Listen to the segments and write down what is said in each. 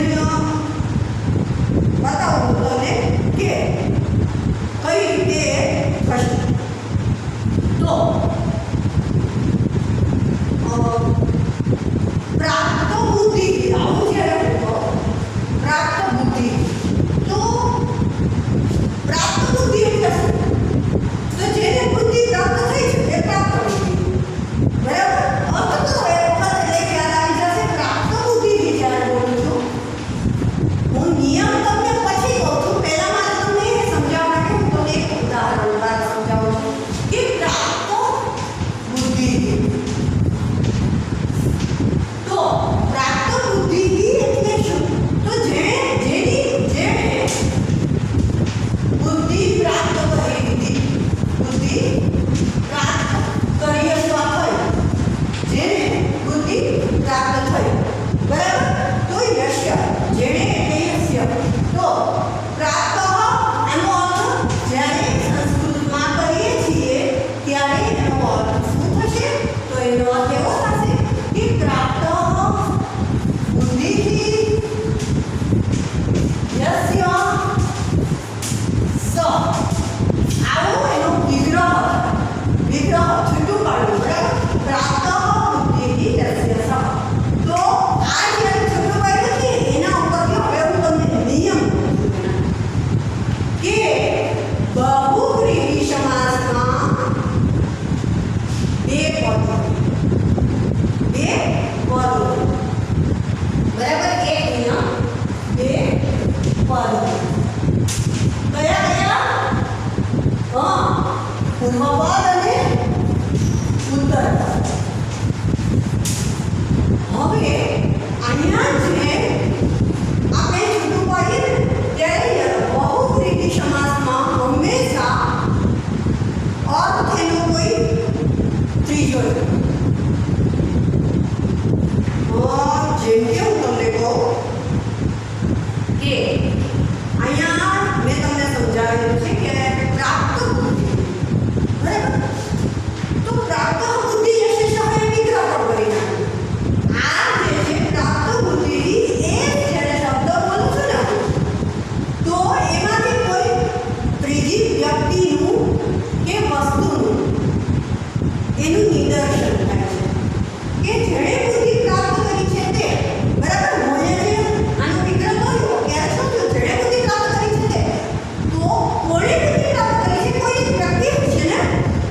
એનો બતાવું તમને કે કઈ રીતે થશે. તો પ્રાપ્ત બુદ્ધિ આવું જ્યારે પ્રાપ્ત બુદ્ધિ તો પ્રાપ્ત બુદ્ધિ એટલે શું? તો જેને બુદ્ધિ પ્રાપ્ત થઈ છે એ પ્રાપ્ત બુદ્ધિ. બરાબર? અર્થ તો એ વખત એટલે ખ્યાલ આવી જશે. પ્રાપ્ત બુદ્ધિથી જ્યારે બોલું છું હું નિયમ તમને પછી કહું છું. પહેલા મારે તમને એ સમજાવવા માટે હું તમને એક ઉદાહરણ દ્વારા સમજાવું છું કે પ્રાપ્ત બુદ્ધિ. તો પ્રાપ્ત બુદ્ધિ એટલે શું? તો જેણે બુદ્ધિ પ્રાપ્ત કરી લીધી, બુદ્ધિ પ્રાપ્ત કરી અથવા થઈ, જેને બુદ્ધિ પ્રાપ્ત થઈ, બરાબર? તો યશ્ય, જેણે એટલે યશ્ય. તો પ્રાપ્ત એનો અર્થ જ્યારે સંસ્કૃતમાં કરીએ છીએ ત્યારે એનો અર્થ શું થશે? તો એનો અર્થ એવો થશે કે પ્રાપ્ત બુદ્ધિથી યસ્ય સ. આવો એનો વિગ્રહ છૂટું પાડવું, બરાબર? પ્રાપ્ત બુદ્ધિથી યસ્ય સ. તો આ જ્યારે છૂટું પાડ્યું છે એના ઉપરથી હવે હું તમને નિયમ કહું છું કે બહુવ્રીહિ સમાસમાં બે પદ, બરાબર? એક નિયમ, બે પદ. કયા કયા? હા, પૂર્વ પદ અને ઉત્તર પદ. હવે અહીંયા જે આપણે છૂટું પાડીએ ને ત્યારે બહુવ્રીહિ સમાસમાં હંમેશા અર્થ એનો કોઈ ત્રીજો જ. જેમ કે હું તમને કહું કે અહીંયા મેં તમને સમજાવેલું છે કે પ્રાપ્ત બુદ્ધિ, બરાબર? તો પ્રાપ્ત બુદ્ધિ યશે સહ વિગ્રહ પણ કરી નાખ્યું. આ જે છે પ્રાપ્ત બુદ્ધિ એ જ્યારે શબ્દ બોલું છું ને તો એમાંથી કોઈ ત્રીજી વ્યક્તિનું કે વસ્તુનું એનું નિદર્શન થાય છે કે જેણે બુદ્ધિ પ્રાપ્ત કરી છે તે, બરાબર? હું જે આનો વિગ્રહ કર્યો ત્યારે શું થયું? જેણે બુદ્ધિ પ્રાપ્ત કરી છે તે. તો કોણે બુદ્ધિ પ્રાપ્ત કરી છે? કોઈ એક વ્યક્તિ છે ને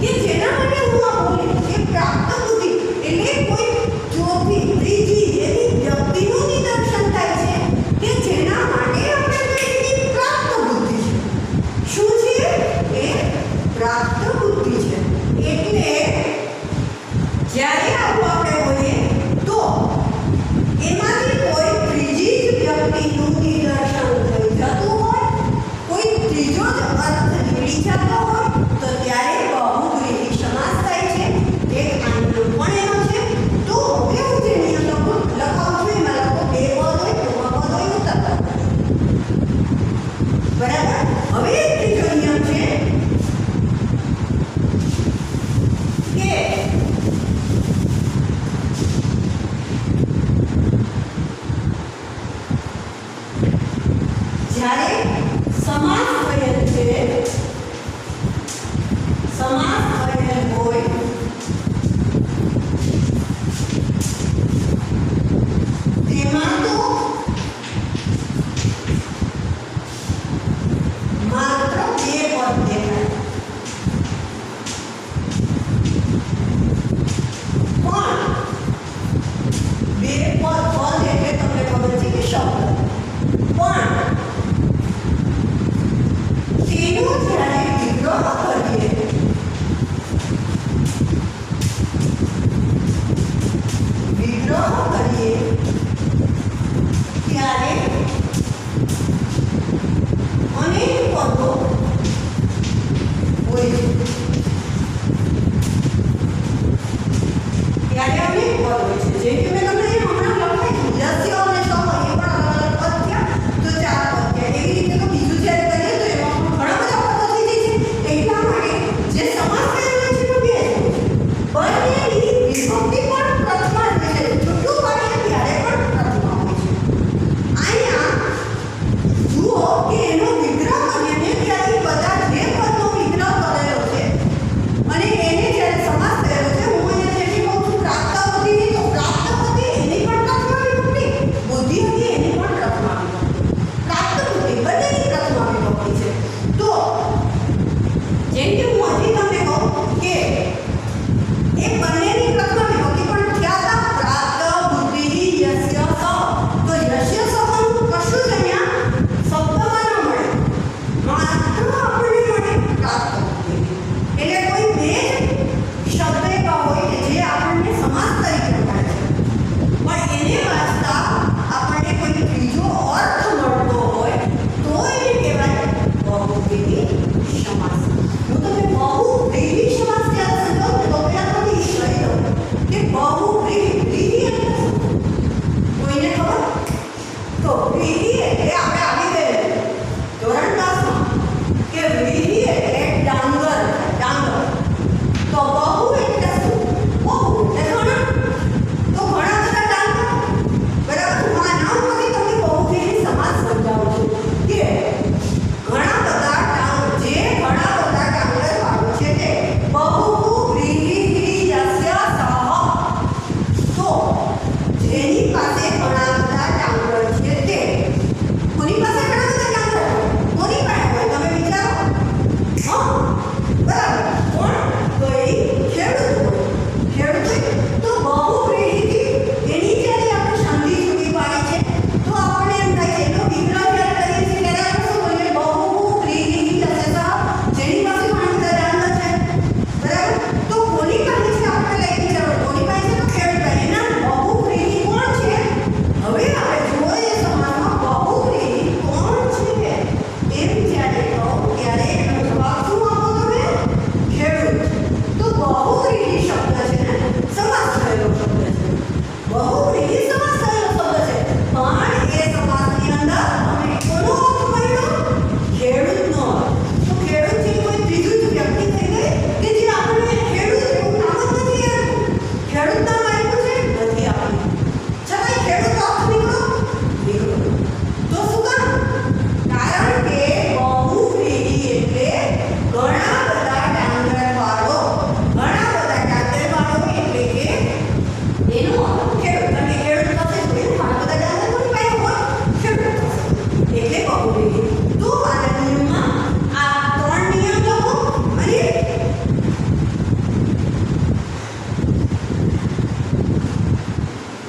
કે જેના માટે હું આ બોલી કે પ્રાપ્ત બુદ્ધિ એટલે કોઈ ચોથી ત્રીજી એવી વ્યક્તિનું નિદર્શન થાય છે કે જેના માટે આપણે કહીએ કે પ્રાપ્ત બુદ્ધિ છે. શું છે એ? પ્રાપ્ત બુદ્ધિ છે. એટલે જ્યારે આવું આપણે બોલીએ તો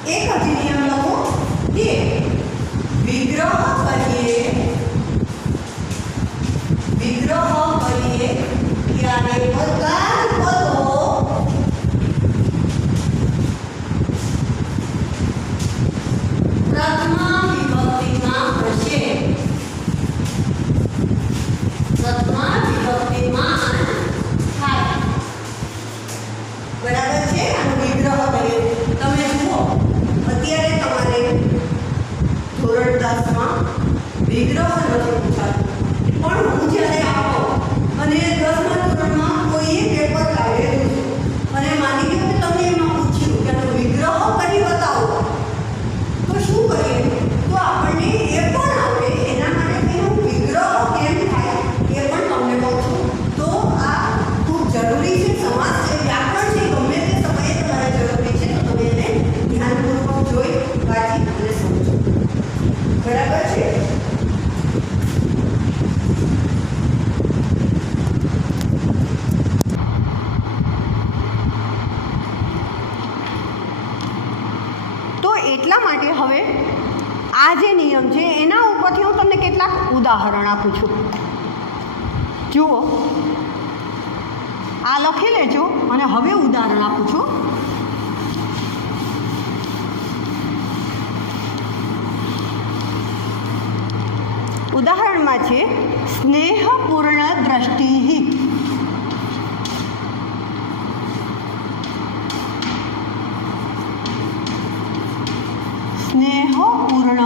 એક હજી નિયમ લખો કે વિગ્રહ કરીએ ત્યારે બધા જ પદો પ્રથમા વિભક્તિમાં હશે. પ્રથમા વિભક્તિમાં થાય. બરાબર છે. આનો વિગ્રહ કરીએ. તમે જુઓ અત્યારે તમારે ધોરણ 10 માં વિગ્રહ નથી પૂછાતું, પણ હું જ્યારે આવો અને 10મા ધોરણમાં કોઈએ પેપર કાઢેલું છે અને માની લો કે તમને એમાં પૂછ્યું કે આનો વિગ્રહ કરી બતાવો, તો શું કરીએ? તો આપણને એ પણ આવે. એના માટે એનો વિગ્રહ કેમ થાય એ પણ તમને કહું છું. તો આ ખૂબ જરૂરી છે. સમાસ છે, વ્યાકરણ છે, ગમે તે સમયે તમારે જરૂરી છે. તો તમે એને ધ્યાનપૂર્વક જોઈ વાંચી અને સમજો. બરાબર છે. એટલા માટે હવે આ જે નિયમ છે એના ઉપરથી હું તમને કેટલાક ઉદાહરણ આપું છું. જુઓ, આ લખી લેજો અને હવે ઉદાહરણ આપું છું. ઉદાહરણમાં છે સ્નેહપૂર્ણ દ્રષ્ટિ. સ્નેહપૂર્ણ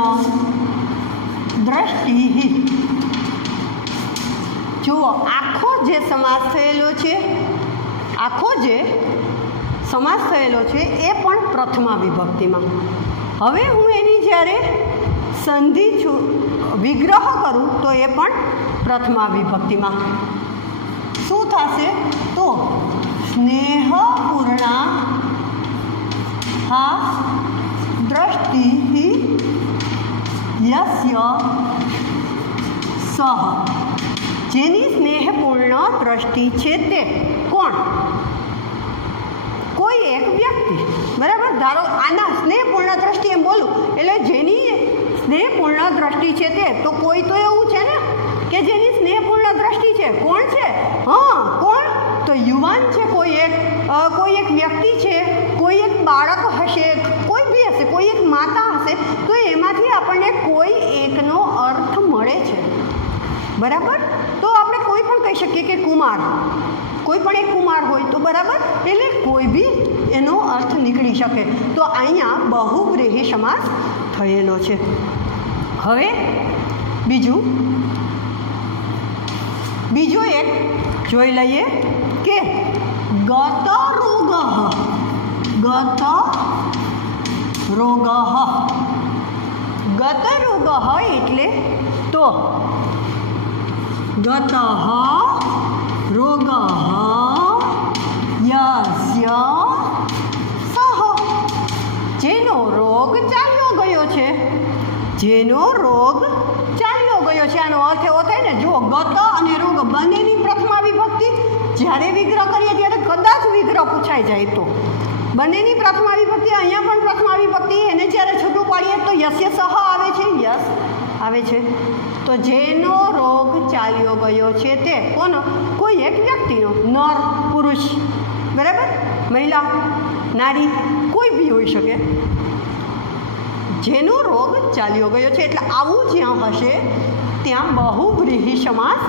દ્રષ્ટિ. જુઓ, આખો જે સમાસ થયેલો છે, આખો જે સમાસ થયેલો છે એ પણ પ્રથમા વિભક્તિમાં. હવે હું એની જ્યારે સંધિ વિગ્રહ કરું તો એ પણ પ્રથમા વિભક્તિમાં. શું થશે? તો સ્નેહપૂર્ણ દ્રષ્ટિ યસ્ય સહ. જેની સ્નેહપૂર્ણ દ્રષ્ટિ છે તે કોણ? કોઈ એક વ્યક્તિ. બરાબર. ધારો આના સ્નેહપૂર્ણ દ્રષ્ટિ એમ બોલું એટલે જેની સ્નેહપૂર્ણ દ્રષ્ટિ છે તે, તો કોઈ તો એવું છે ને કે જેની સ્નેહપૂર્ણ દ્રષ્ટિ છે. કોણ છે? હા, કોણ? તો યુવાન છે. કોઈ એક વ્યક્તિ છે, કોઈ એક બાળક હશે, કોઈ બી હશે, કોઈ એક માતા હશે. તો એમાંથી આપણને કોઈ એકનો અર્થ મળે છે. બરાબર. તો આપણે કોઈ પણ કહી શકીએ કે કુમાર, કોઈ પણ એક કુમાર હોય તો બરાબર, એટલે કોઈ બી એનો અર્થ નીકળી શકે. તો અહીંયા બહુવ્રીહી સમાસ થયેલો છે. હવે બીજો એક જોઈ લઈએ કે ગતરોગ. ગતરોગ એટલે તો ગતઃ રોગઃ યસ્ય સહ. જેનો રોગ ચાલ્યો ગયો છે. જેનો રોગ ચાલ્યો ગયો છે. આનો અર્થ એવો થાય ને, જુઓ, ગત અને રોગ બંનેની પ્રથમા વિભક્તિ. જ્યારે વિગ્રહ કરીએ ત્યારે કદાચ વિગ્રહ પૂછાઈ જાય તો બંનેની પ્રથમા વિભક્તિ. અહીંયા પણ પ્રથમા વિભક્તિ. એને જ્યારે છૂટું પાડીએ તો યસ્ય સહ આવે છે. યસ આવે છે. તો જેનો રોગ ચાલ્યો ગયો છે તે કોનો? કોઈ એક વ્યક્તિનો. નર, પુરુષ, બરાબર, મહિલા, નારી, કોઈ બી હોઈ શકે. જેનો રોગ ચાલ્યો ગયો છે. એટલે આવું જ્યાં હશે ત્યાં બહુવ્રીહી સમાસ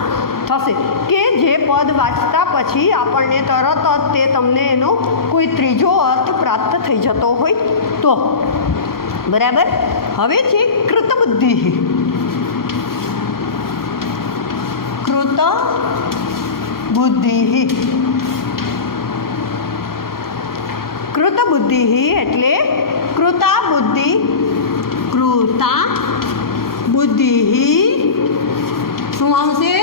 થશે કે જે પદ વાંચતા પછી આપણને તરત જ તે તમને એનો કોઈ ત્રીજો અર્થ પ્રાપ્ત થઈ જતો હોય તો. બરાબર. હવે છે કૃતબુદ્ધિ. કૃતબુદ્ધિ એટલે કૃતા બુદ્ધિ. શું આવશે?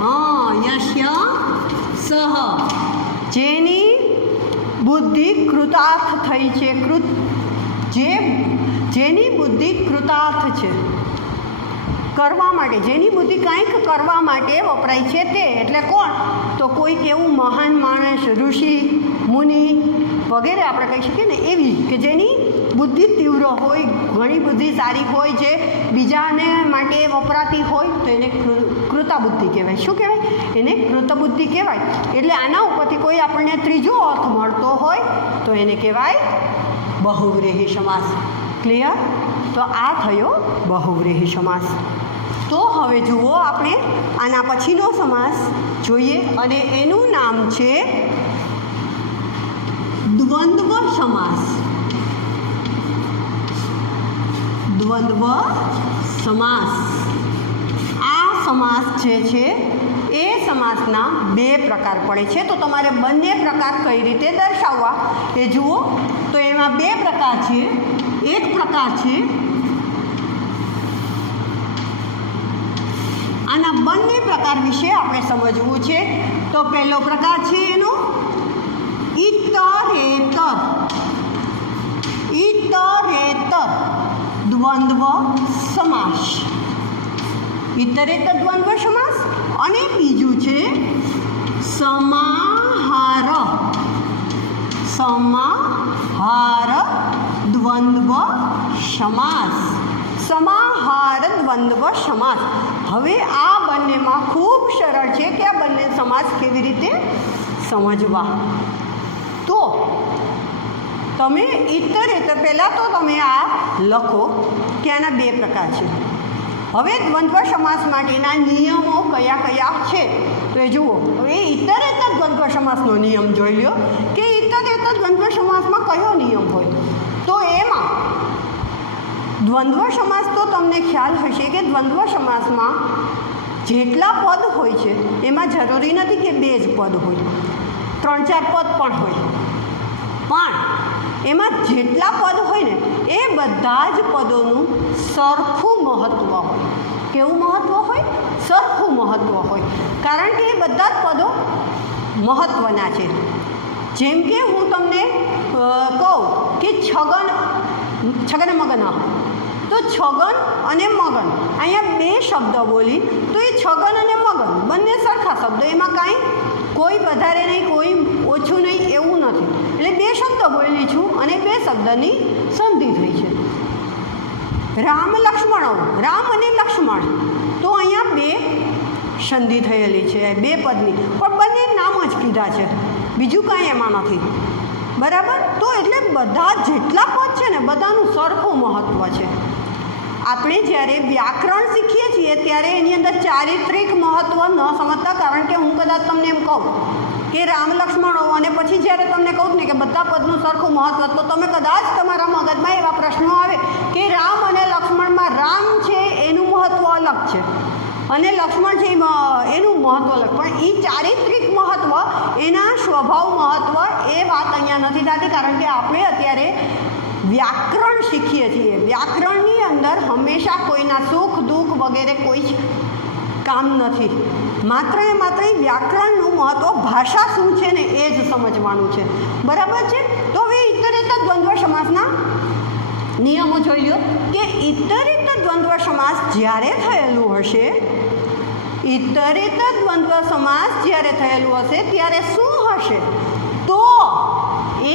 હા, યસ્ય સહ. જેની બુદ્ધિ કૃતાર્થ થઈ છે. જેની બુદ્ધિ કૃતાર્થ છે કરવા માટે, જેની બુદ્ધિ કંઈક કરવા માટે વપરાય છે તે. એટલે કોણ? તો કોઈક એવું મહાન માણસ, ઋષિ, મુનિ, વગેરે આપણે કહી શકીએ ને એવી કે જેની બુદ્ધિ તીવ્ર હોય, ઘણી બુદ્ધિ સારી હોય, જે બીજાને માટે વપરાતી હોય તો એને કૃતબુદ્ધિ કહેવાય. શું કહેવાય? એને કૃતબુદ્ધિ કહેવાય. એટલે આના ઉપરથી કોઈ આપણને ત્રીજો અર્થ મળતો હોય તો એને કહેવાય બહુવ્રીહી સમાસ. ક્લિયર? તો આ થયો બહુવ્રીહી સમાસ. તો હવે જુઓ આપણે આના પછીનો સમાસ જોઈએ અને એનું નામ છે દ્વંદ્વ સમાસ. દ્વંદ્વ સમાસ. આ સમાસ જે છે એ સમાસના બે પ્રકાર પડે છે. તો તમારે બંને પ્રકાર કઈ રીતે દર્શાવવા એ જુઓ. તો એમાં બે પ્રકાર છે. એક પ્રકાર છે, આના બંને પ્રકાર વિશે આપણે સમજવું છે. તો પહેલો પ્રકાર છે એનો ઇતરેતર. ઇતરેતર દ્વંદ્વ સમાસ. ઇતરેતર દ્વંદ્વ સમાસ. અને બીજું છે સમાહાર. સમાહાર દ્વંદ્વ સમાસ. સમાહાર દ્વંદ્વ સમાસ. હવે આ બંનેમાં ખૂબ સરળ છે કે આ બંને સમાસ કેવી રીતે સમજવા. તો તમે ઇતરેતર પહેલાં તો તમે આ લખો કે આના બે પ્રકાર છે. હવે દ્વંદ્વ સમાસ માટેના નિયમો કયા કયા છે તો એ જુઓ. હવે ઇતરેતર દ્વંદ્વ સમાસનો નિયમ જોઈ લો કે ઇતરેતર દ્વંદ્વ સમાસમાં કયો નિયમ હોય. તો એમાં દ્વંદ્વ સમાસ તો તમને ખ્યાલ હશે કે દ્વંદ્વ સમાસમાં જેટલા પદ હોય છે એમાં જરૂરી નથી કે બે જ પદ હોય, 3-4 પદ પણ હોય, પણ એમાં જેટલા પદ હોય ને એ બધા જ પદોનું સરખું મહત્ત્વ હોય. કેવું મહત્ત્વ હોય? સરખું મહત્ત્વ હોય. કારણ કે એ બધા જ પદો મહત્ત્વના છે. જેમ કે હું તમને કહું કે છગન મગન, તો છગન અને મગન અહીંયા બે શબ્દ બોલી તો એ છગન અને મગન બંને સરખા શબ્દો, એમાં કાંઈ કોઈ વધારે નહીં કોઈ ઓછું નહીં એવું નથી. એટલે બે શબ્દ બોલી છું અને બે શબ્દની સંધિ થઈ છે. રામ લક્ષ્મણો, રામ અને લક્ષ્મણ, તો અહીંયા બે સંધિ થયેલી છે બે પદની, પણ બંને નામ જ કીધા છે, બીજું કાંઈ એમાં નથી. બરાબર? તો એટલે બધા જેટલા પદ છે ને બધાનું સરખું મહત્ત્વ છે. આપણે જ્યારે વ્યાકરણ શીખીએ છીએ ત્યારે એની અંદર ચારિત્રિક મહત્ત્વ ન સમજતા. કારણ કે હું કદાચ તમને એમ કહું કે રામ લક્ષ્મણો અને પછી જ્યારે તમને કહું ને કે બધા પદનું સરખું મહત્ત્વ, તો તમે કદાચ તમારા મગજમાં એવા પ્રશ્નો આવે કે રામ અને લક્ષ્મણમાં રામ છે એનું મહત્ત્વ અલગ છે અને લક્ષ્મણ છે એનું મહત્ત્વ અલગ, પણ એ ચારિત્રિક મહત્ત્વ, એના સ્વભાવ મહત્ત્વ એ વાત અહીંયા નથી થતી. કારણ કે આપણે અત્યારે વ્યાકરણ શીખીએ છીએ. વ્યાકરણની અંદર હંમેશા કોઈના સુખ દુઃખ વગેરે કોઈ જ કામ નથી. માત્ર ને માત્ર વ્યાકરણનું મહત્ત્વ, ભાષા શું છે ને એ જ સમજવાનું છે. બરાબર છે? તો હવે ઇતરેતર દ્વંદ્વ સમાસના નિયમો જોઈ લો કે ઇતરેતર દ્વંદ્વ સમાસ જ્યારે થયેલું હશે, ઇતરેતર દ્વંદ્વ સમાસ જ્યારે થયેલું હશે ત્યારે શું હશે? તો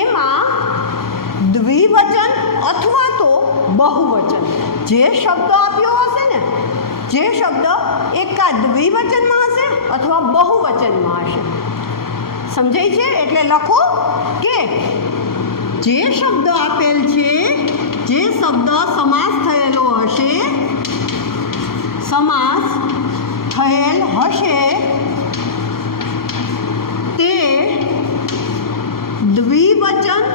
એમાં દ્વિવચન અથવા તો બહુવચન જે શબ્દ આપ્યો હશે ને, જે શબ્દ એકા દ્વિવચનમાં હશે અથવા બહુવચનમાં હશે. સમજાય છે? એટલે લખો કે જે શબ્દ આપેલ છે, જે શબ્દ સમાસ થયેલો હશે, સમાસ થયેલ હશે તે દ્વિવચન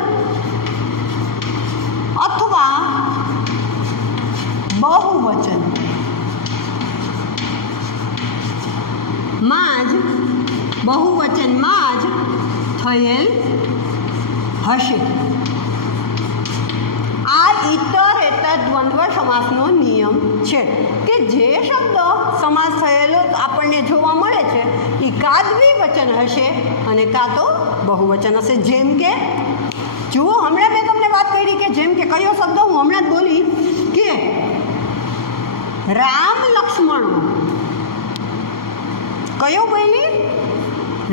અથવા બહુવચન માં જ, બહુવચનમાં જ થયેલ હશે. આ ઇતરેતર દ્વંદ્વ સમાસનો નિયમ છે કે જે શબ્દ સમાસ થયેલો આપણને જોવા મળે છે એ કાં દ્વિવચન હશે અને કાં તો બહુવચન હશે. જેમ કે જુઓ, હમણાં મેં તમને વાત કરી કે જેમ કે કયો શબ્દ હું હમણાં જ બોલી કે રામ લક્ષ્મણ, કયો બોલી?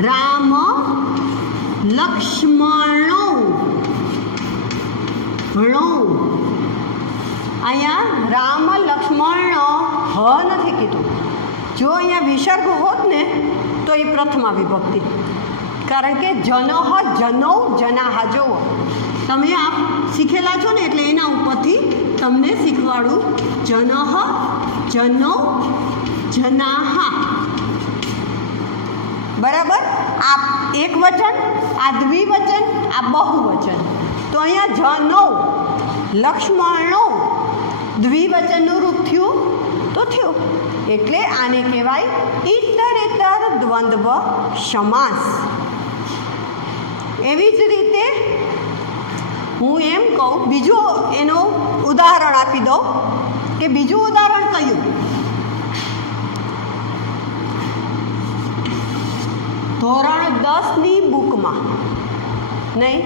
રામ લક્ષ્મણો. ભણો. અહીંયા રામ લક્ષ્મણ હ નથી કીધું. જો અહીંયા વિસર્ગ હોત ને તો એ પ્રથમા વિભક્તિ, કારણ કે જનઃ જનૌ જનાહા. જુઓ તમે આ શીખેલા છો ને એટલે એના ઉપરથી તમને શીખવાડું. જનઃ જનૌ જનાહા, બરાબર. આ એક વચન, આ દ્વિવચન, આ બહુવચન. તો અહીંયા જનૌ લક્ષ્મણો દ્વિવચનનું રૂપ થયું તો થયું, એટલે આને કહેવાય ઇતરેતર દ્વંદ્વ સમાસ. એવી જ રીતે હું એમ કહું, બીજું એનું ઉદાહરણ આપી દઉં કે બીજું ઉદાહરણ કયું? ધોરણ 10ની બુકમાં, નહીં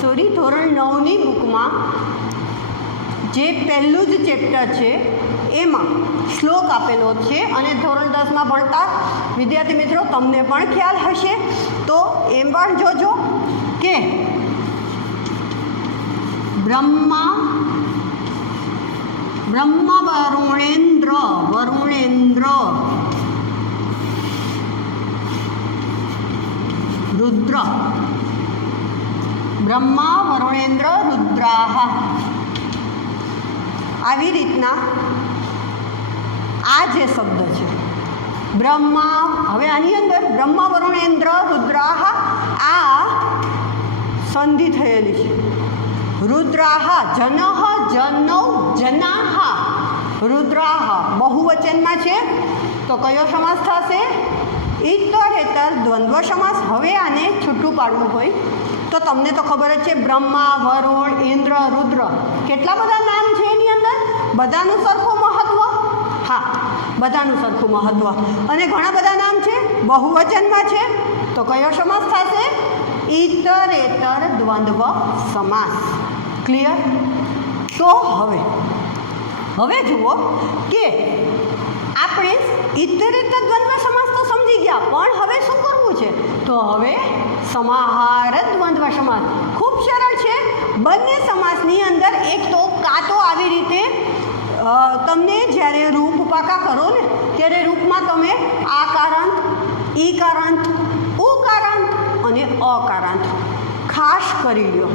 સોરી ધોરણ 9ની બુકમાં જે પહેલું જ ચેપ્ટર છે એમાં શ્લોક આપેલો છે, અને ધોરણ 10માં ભણતા વિદ્યાર્થી મિત્રો તમને પણ ખ્યાલ હશે, તો એમ પણ જોજો કે બ્રહ્મા વરુણેન્દ્ર રુદ્ર, બ્રહ્મા વરુણેન્દ્ર રુદ્રાહ. આવી રીતના આ જે શબ્દ છે બ્રહ્મા, હવે આની અંદર બ્રહ્મા વરુણેન્દ્ર રુદ્રાહ આ સંધિ થયેલી છે. રુદ્રાહ જનઃ જનૌ જનાહા, રુદ્રાહ બહુવચનમાં છે તો કયો સમાસ થશે? ઇતરેતર દ્વંદ્વ સમાસ. હવે આને છૂટું પાડવું હોય તો તમને તો ખબર જ છે, બ્રહ્મા વરુણ ઇન્દ્ર રુદ્ર, કેટલા બધા નામ છે એની અંદર, બધાનું સરખું મહત્વ. હા, બધાનું સરખું મહત્વ, અને ઘણા બધા નામ છે, બહુવચનમાં છે તો કયો સમાસ થશે? ઇતરેતર દ્વંદ્વ સમાસ. ક્લિયર? તો હવે જુઓ કે આપણે ઇતરેતર દ્વંદ્વ સમાસ તો સમજી ગયા, પણ હવે શું કરવું છે? તો હવે સમાહાર દ્વંદ્વ સમાસ. ખૂબ સરળ છે. બંને સમાસની અંદર એક તો કાં તો આવી રીતે તમને જ્યારે રૂપ પાકા કરો ને ત્યારે રૂપમાં તમે આકારાંત, ઈકારાંત, ઉકારાંત અને અકારાંત ખાસ કરી લો.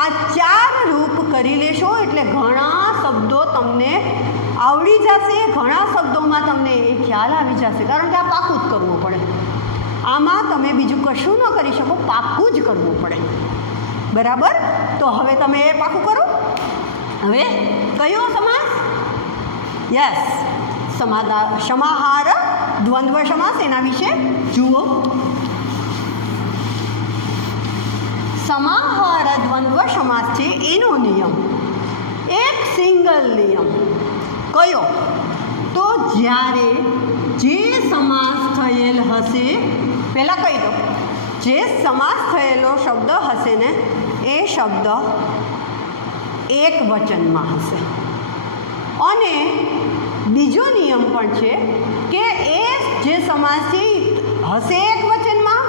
આ 4 રૂપ કરી લેશો એટલે ઘણા શબ્દો તમને આવડી જશે, ઘણા શબ્દોમાં તમને એ ખ્યાલ આવી જશે, કારણ કે આ પાકું જ કરવું પડે. આમાં તમે બીજું કશું ન કરી શકો, પાકું જ કરવું પડે. બરાબર? તો હવે તમે એ પાકું કરો. હવે કયો સમાસ? યસ, સમાહાર દ્વંદ્વ સમાસ. એના વિશે જુઓ. સમાહાર દ્વંદ્વ સમાસ છે એનો નિયમ એક સિંગલ નિયમ. કયો? તો જ્યારે જે સમાસ થયેલ હશે, પહેલાં કહી દો, જે સમાસ થયેલો શબ્દ હશે ને એ શબ્દ એક વચનમાં હશે. અને બીજો નિયમ પણ છે કે એ જે સમાસ છે હશે એક વચનમાં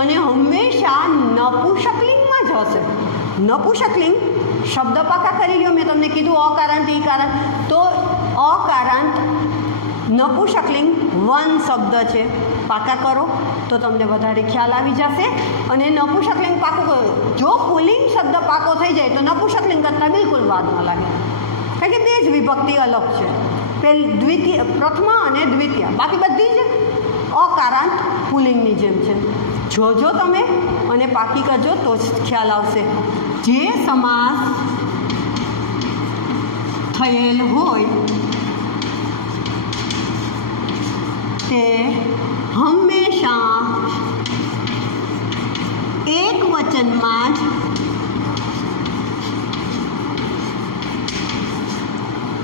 અને હંમેશા નપુંસકલિંગમાં જ હશે. નપુંસકલિંગ શબ્દ પાકા કરી લ્યો. મેં તમને કીધું અકારાંત, ઈકારાંત. તો અકારાંત નપુંસકલિંગ વન શબ્દ છે, પાકા કરો તો તમને વધારે ખ્યાલ આવી જશે. અને નપુંસકલિંગ પાકું કરો. જો પુલ્લિંગ શબ્દ પાકો થઈ જાય તો નપુંસકલિંગ કરતાં બિલકુલ વાર ન લાગે, કારણ કે બે જ વિભક્તિ અલગ છે, પ્રથમા અને દ્વિતીય. બાકી બધી જ અકારાંત પુલ્લિંગની જેમ છે. જોજો તમે અને પાકી કરજો તો જ ખ્યાલ આવશે. જે સમાસ થયેલ હોય તે હંમેશા એક વચનમાં જ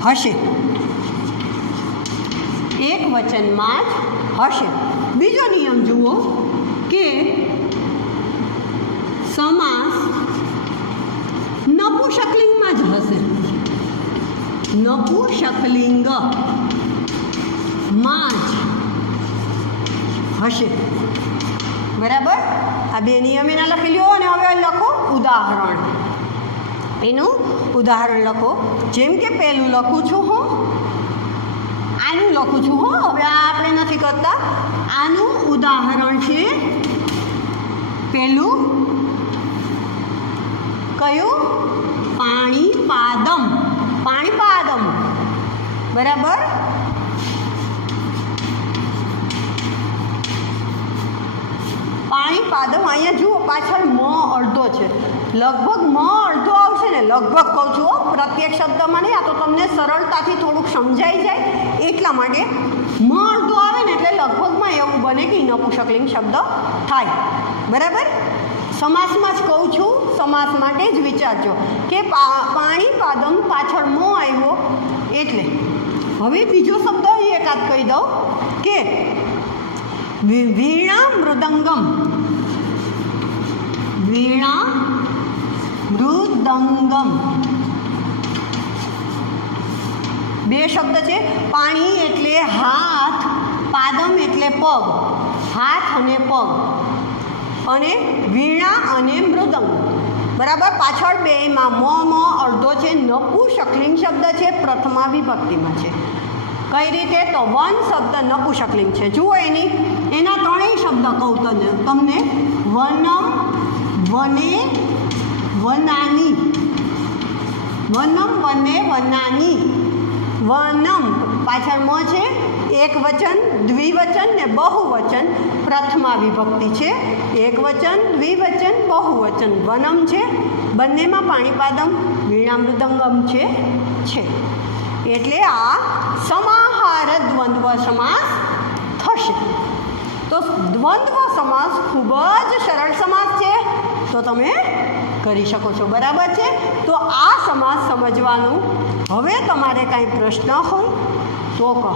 હશે. એક વચનમાં જ હશે. બીજો નિયમ જુઓ કે સમાસ નપુંસકલિંગમાં જ હશે. નપુંસકલિંગમાં જ હશે. બરાબર? આ બે નિયમ એના લખી લ્યો. અને હવે લખો ઉદાહરણ. એનું ઉદાહરણ લખો. જેમ કે પહેલું લખું છું હું, આનું લખું છું હું, હવે આ આપણે નથી કરતા. આનું ઉદાહરણ છે પહેલું કયું? પાણીપાદમ. પાણીપાદમ, બરાબર. પાણીપાદમ. અહીંયા જુઓ પાછળ મ અડધો છે, લગભગ મ અડધો આવશે ને, લગભગ કહું છું, પ્રત્યેક શબ્દમાં નહીં. આ તો તમને સરળતાથી થોડુંક સમજાઈ જાય એટલા માટે મ અડધો આવે ને એટલે લગભગમાં એવું બને કે નપુંસકલિંગ શબ્દ થાય, બરાબર. સમાસમાં જ કહું છું, સમાસ માટે જ વિચારજો કે પાણીપાદમ પાછળ મ આવ્યો એટલે. હવે બીજો શબ્દ એકાદ કહી દઉં કે વીણા મૃદંગમ. વીણા મૃદંગમ બે શબ્દ છે. પાણી એટલે હાથ, પાદમ એટલે પગ, હાથ અને પગ, અને વીણા અને મૃદંગ, બરાબર. પાછળ બેમાં મ અડધો છે, નપુંસકલિંગ શબ્દ છે, પ્રથમા વિભક્તિમાં છે. કઈ રીતે? તો વન શબ્દ નપુંસકલિંગ છે. જુઓ એના ત્રણેય શબ્દ કહું તમને. વનમ, વને, વનાની. વનમ, વને, વનાની. વનમ પાછળ મ છે, એક વચન, દ્વિવચન ને બહુવચન, પ્રથમા વિભક્તિ છે. એક વચન, દ્વિવચન, બહુવચન. વનમ છે, બંનેમાં પાણીપાદમ, વીણા મૃદંગમ છે. એટલે આ સમાહાર દ્વંદ્વ સમાસ થશે. તો દ્વંદ્વ સમાસ ખૂબ જ સરળ સમાસ છે, તો તમે કરી શકો છો, બરાબર છે. તો આ સમાસ સમજવાનું. હવે તમારે કાંઈ પ્રશ્ન હોય તો કહો.